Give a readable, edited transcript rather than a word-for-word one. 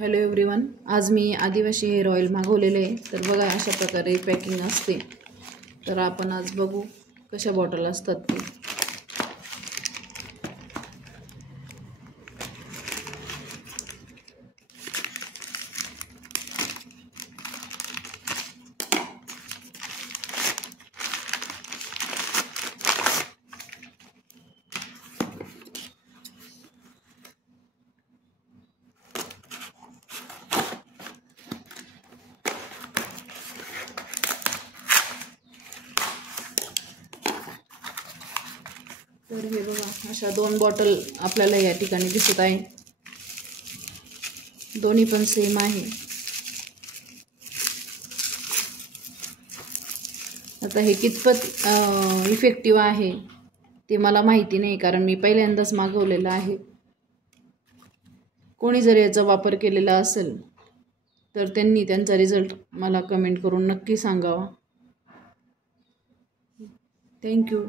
Hello everyone, आज मी आदिवासी hair oil मागवलेले आहे। तर बघा अशा प्रकारे पॅकिंग असते। तर आपण आज बघू कशा बॉटल असतात ते। तर हे बघा अशा दोन बॉटल आपल्याला या ठिकाणी दिसत आहे। दोन्ही पण सेम आहे। आता हे कितपत इफेक्टिव्ह आहे ते मला माहिती नाही, कारण मी पहिल्यांदाच मागवलेलं आहे। कोणी जर याचा वापर केलेला असेल तर त्यांनी त्यांचा रिझल्ट मला कमेंट करून नक्की सांगावा। थँक्यू।